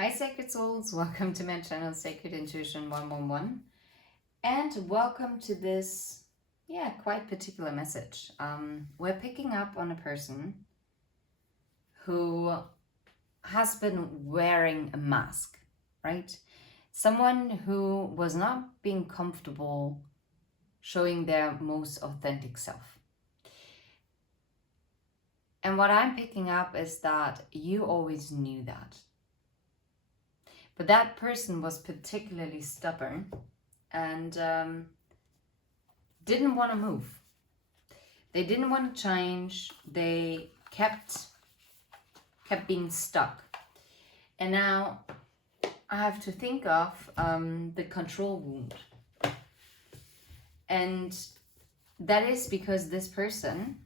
Hi Sacred Souls, welcome to my channel Sacred Intuition 111 and welcome to this, quite particular message. We're picking up on a person who has been wearing a mask, right? Someone who was not being comfortable showing their most authentic self. And what I'm picking up is that you always knew that. But that person was particularly stubborn and didn't want to move. They didn't want to change. They kept being stuck. And now I have to think of the control wound. And that is because this person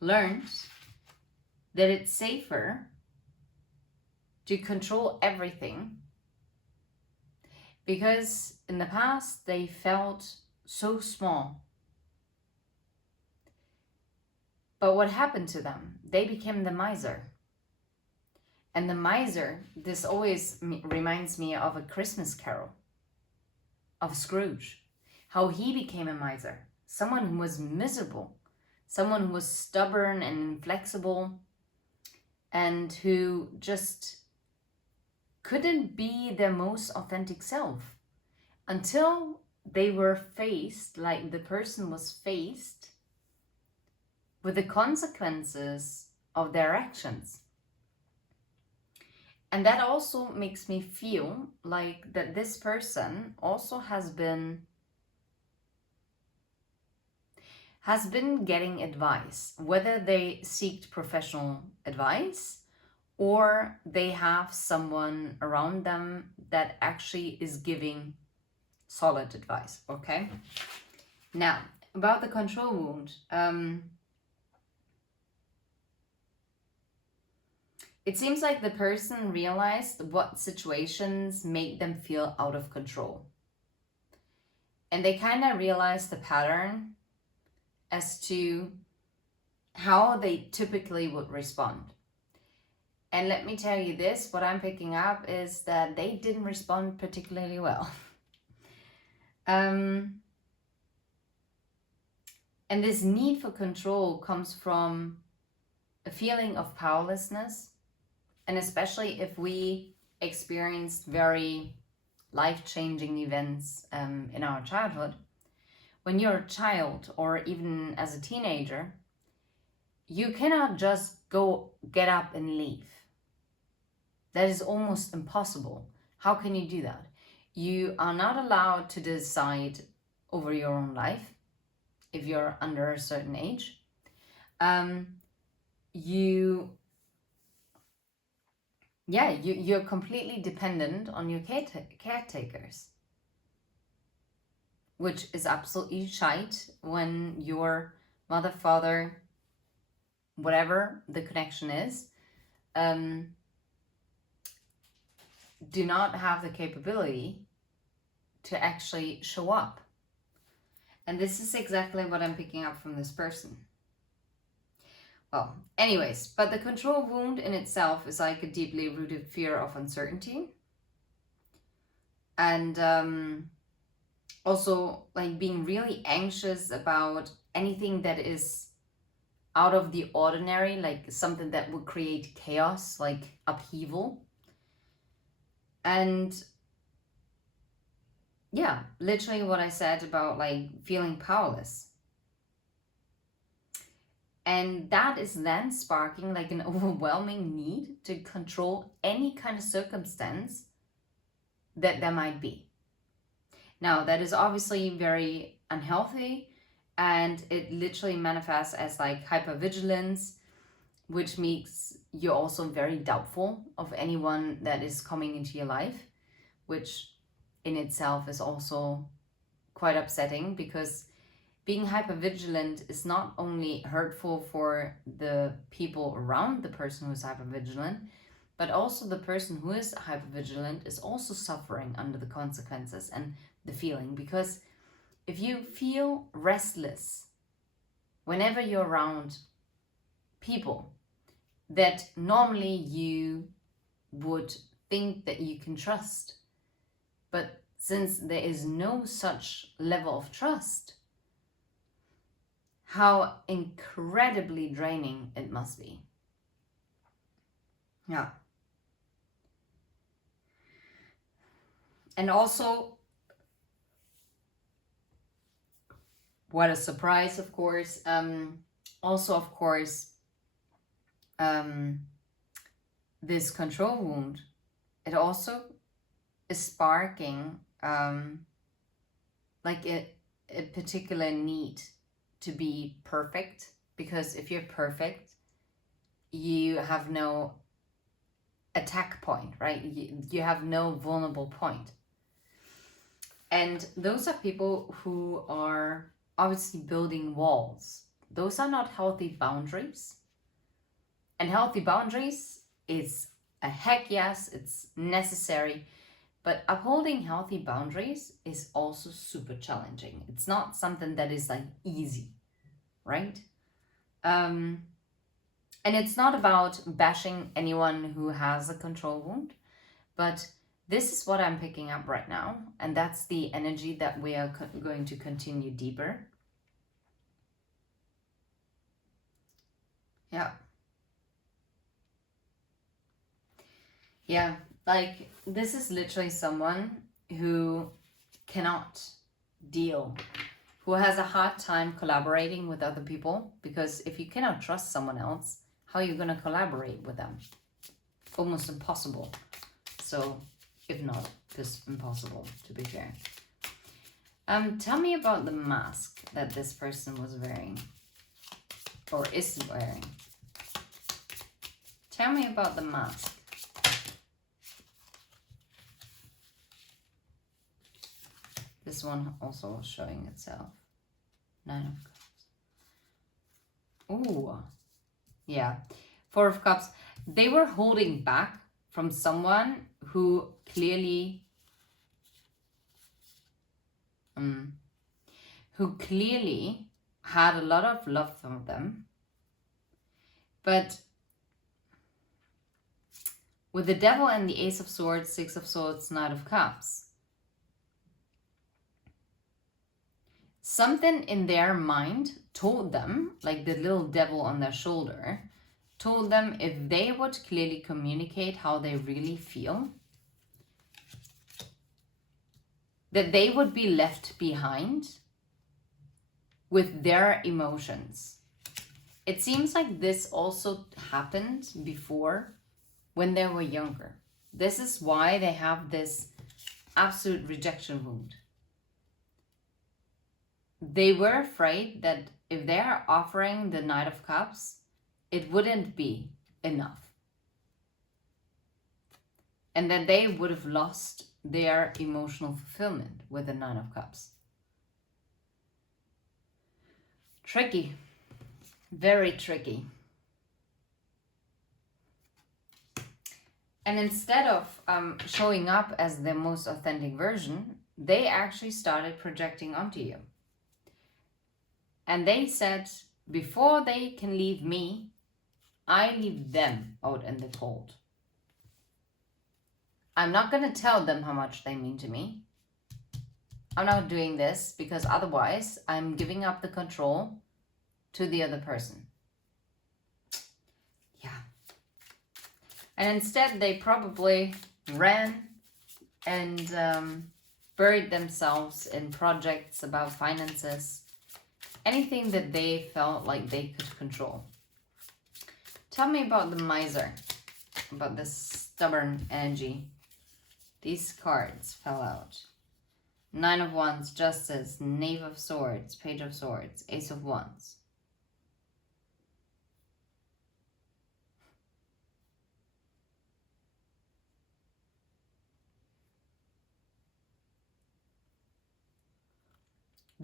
learned that it's safer to control everything because in the past they felt so small. But what happened to them? They became the miser. And the miser, this always reminds me of A Christmas Carol, of Scrooge. How he became a miser. Someone who was miserable. Someone who was stubborn and inflexible. And who just couldn't be their most authentic self. Until they were faced, like the person was faced with the consequences of their actions. And that also makes me feel like that this person also has been getting advice, whether they seeked professional advice or they have someone around them that actually is giving solid advice, okay? Now, about the control wound, it seems like the person realized what situations made them feel out of control. And they kind of realized the pattern as to how they typically would respond. And let me tell you this, what I'm picking up is that they didn't respond particularly well. And this need for control comes from a feeling of powerlessness. And especially if we experienced very life-changing events in our childhood. When you're a child or even as a teenager, you cannot just get up and leave. That is almost impossible. How can you do that? You are not allowed to decide over your own life if you're under a certain age. You're completely dependent on your caretakers, which is absolutely shite when your mother, father, whatever the connection is, do not have the capability to actually show up. And this is exactly what I'm picking up from this person. Well, anyways, but the control wound in itself is like a deeply rooted fear of uncertainty. And also like being really anxious about anything that is out of the ordinary, like something that would create chaos, like upheaval. And yeah, literally what I said about like feeling powerless. And that is then sparking like an overwhelming need to control any kind of circumstance that there might be. Now, that is obviously very unhealthy, and it literally manifests as like hypervigilance, which makes you also very doubtful of anyone that is coming into your life, which in itself is also quite upsetting because being hypervigilant is not only hurtful for the people around the person who's hypervigilant, but also the person who is hypervigilant is also suffering under the consequences and the feeling. Because if you feel restless whenever you're around people that normally you would think that you can trust. But since there is no such level of trust, how incredibly draining it must be. Yeah. And also, what a surprise, of course. Also, of course, this control wound, it also is sparking like a particular need to be perfect, because if you're perfect, you have no attack point, right? You have no vulnerable point. And those are people who are obviously building walls. Those are not healthy boundaries. And healthy boundaries is a heck yes, it's necessary. But upholding healthy boundaries is also super challenging. It's not something that is like easy, right? And it's not about bashing anyone who has a control wound, but this is what I'm picking up right now, and that's the energy that we are going to continue deeper. Yeah. Yeah, like this is literally someone who cannot deal, who has a hard time collaborating with other people, because if you cannot trust someone else, how are you going to collaborate with them? Almost impossible. So, if not, just impossible, to be fair. Tell me about the mask that this person was wearing, or is wearing. Tell me about the mask. This one also showing itself. 9 of Cups. Ooh. Yeah. 4 of Cups. They were holding back from someone who clearly had a lot of love for them. But with the Devil and the Ace of Swords, 6 of Swords, 9 of Cups, something in their mind told them, like the little devil on their shoulder, told them if they would clearly communicate how they really feel, that they would be left behind with their emotions. It seems like this also happened before when they were younger. This is why they have this absolute rejection wound. They were afraid that if they are offering the Knight of Cups, it wouldn't be enough. And that they would have lost their emotional fulfillment with the 9 of Cups. Tricky. Very tricky. And instead of showing up as their most authentic version, they actually started projecting onto you. And they said, before they can leave me, I leave them out in the cold. I'm not going to tell them how much they mean to me. I'm not doing this because otherwise I'm giving up the control to the other person. Yeah. And instead they probably ran and buried themselves in projects about finances. Anything that they felt like they could control. Tell me about the miser, about this stubborn energy. These cards fell out. 9 of Wands, Justice, Knave of Swords, Page of Swords, Ace of Wands.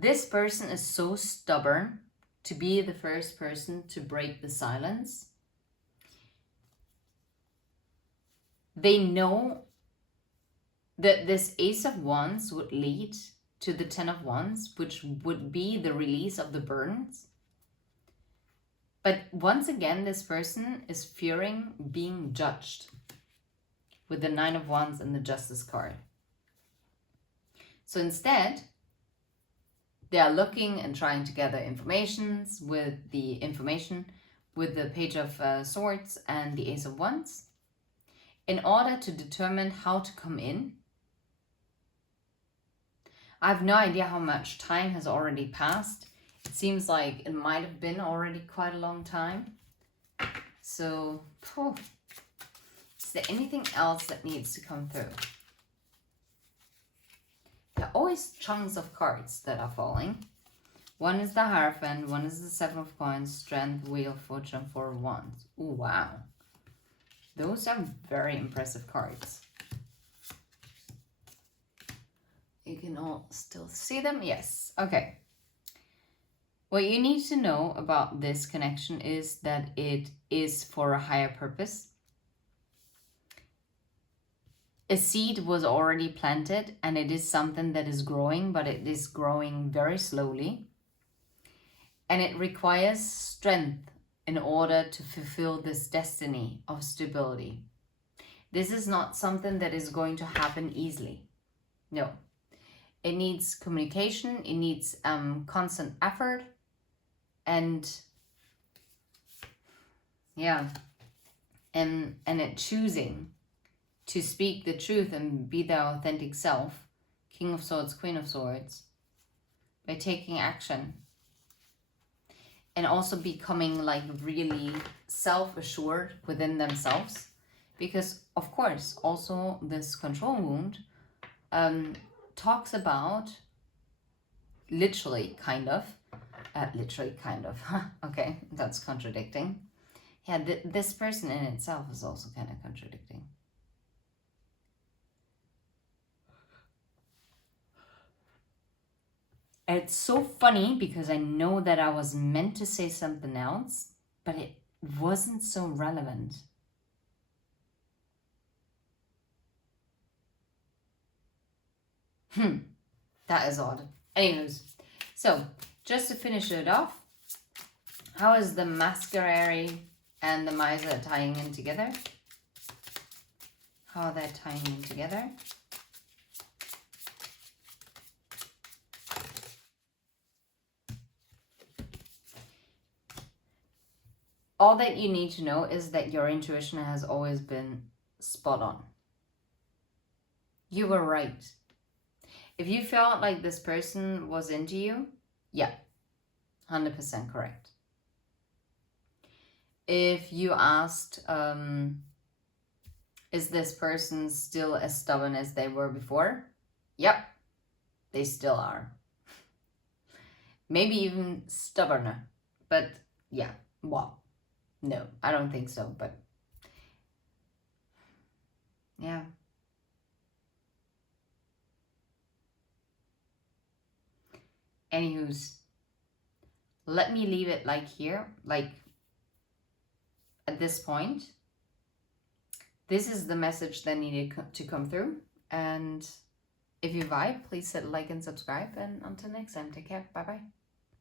This person is so stubborn to be the first person to break the silence. They know that this Ace of Wands would lead to the 10 of Wands, which would be the release of the burdens. But once again, this person is fearing being judged. with the Nine of Wands and the Justice card. So instead, they are looking and trying to gather information with the Page of Swords and the Ace of Wands in order to determine how to come in. I have no idea how much time has already passed. It seems like it might have been already quite a long time. So, is there anything else that needs to come through? There are always chunks of cards that are falling. One is the Hierophant, one is the Seven of Coins, Strength, Wheel, Fortune, Four of Wands. Ooh, wow. Those are very impressive cards. You can all still see them? Yes. Okay. What you need to know about this connection is that it is for a higher purpose. A seed was already planted and it is something that is growing, but it is growing very slowly. And it requires strength in order to fulfill this destiny of stability. This is not something that is going to happen easily. No. It needs communication, it needs constant effort, and it choosing to speak the truth and be their authentic self, King of Swords, Queen of Swords, by taking action. And also becoming like really self-assured within themselves. Because of course, also this control wound talks about literally kind of, okay, that's contradicting. Yeah, this person in itself is also kind of contradicting. It's so funny because I know that I was meant to say something else, but it wasn't so relevant. That is odd. Anyways, so just to finish it off, how is the Masquerade and the Miser tying in together? How are they tying in together? All that you need to know is that your intuition has always been spot on. You were right. If you felt like this person was into you, yeah, 100% correct. If you asked, is this person still as stubborn as they were before? Yep, they still are. Maybe even stubborner, but yeah, well, no, I don't think so, but yeah. Anywho's, let me leave it like here, like at this point. This is the message that needed to come through. And if you vibe, please hit like and subscribe. And until next time, take care. Bye-bye.